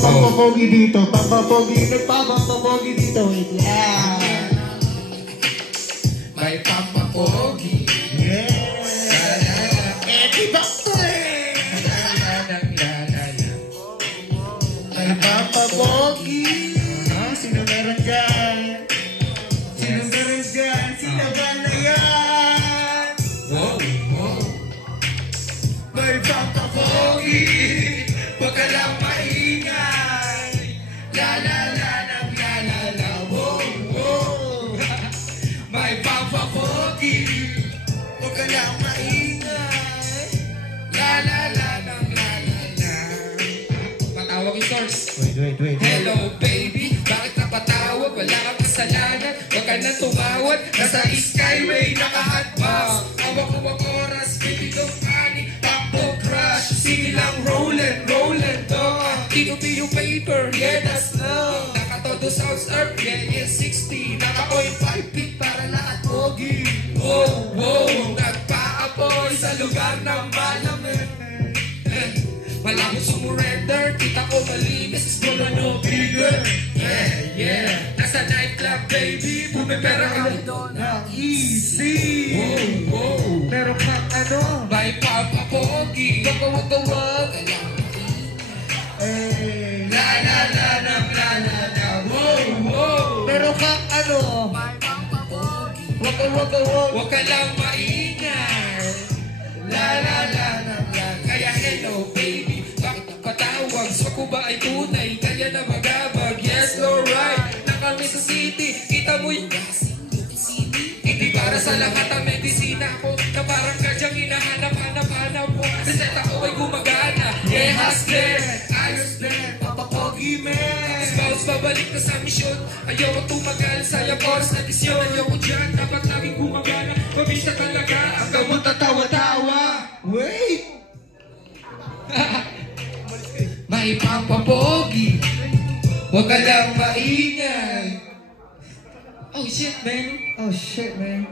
pampapogi dito, pampapogi dito, wait lang. May pampapogi. Yeah. Eddie Doctor eh. May pampapogi. Sino meron dyan? Sino meron dyan? Sino ba na yan? Wow, wow. May pampapogi. Huwag ka lang maingay. La la la la la la la. Wow, wow. May pampapogi. Huwag ka lang maingay. La la la la la la la. Patawag yung source. Wait. Hello baby, bakit napatawag? Wala kang kasalanan, huwag ka na tumawad. Nasa skyway, naka-hotbox. Hawak-hawak oras, baby don't panic. Takbo crush, sige lang rollin', dog. Tinupi yung paper, yeah that's love. Nakatodo South Earth, yeah 60. Naka-oil 5 feet para lahat pogi. Wow, wow, nagpa-apoy sa lugar ng malamig. Wala ko sumurrender, kita ko malinis, gonna no bigger. Yeah. Nasa nightclub, baby, bumipera kami doon ng easy. Wow. Meron kang ano? May pampapogi. Wag. Eh. La la la la la la la. Wow. Meron kang ano? Wag. Huwag ka lang maingay. La la la la la. Kaya hello baby, bakit patawag? Sa ko ba ay tunay? Kaya na magabag, yes alright. Na kami sa city, kita mo yung hindi para sa lahat ang medisina ko. Na parang kadyang hinahanap-hanap mo. Reseta ko ay gumagana. Yeah, hustler, ayos din, papapogi man. Spouse, babalik na sa misyon. Ayaw ang tumagal, sayang oras na disyon. Ayaw ko dyan, dapat laging gumagana. Pabisa talaga, ang gamot na tawa-tawa. Wait! May pampapogi. Huwag ka lang maingay. Oh shit, man. Oh shit, man.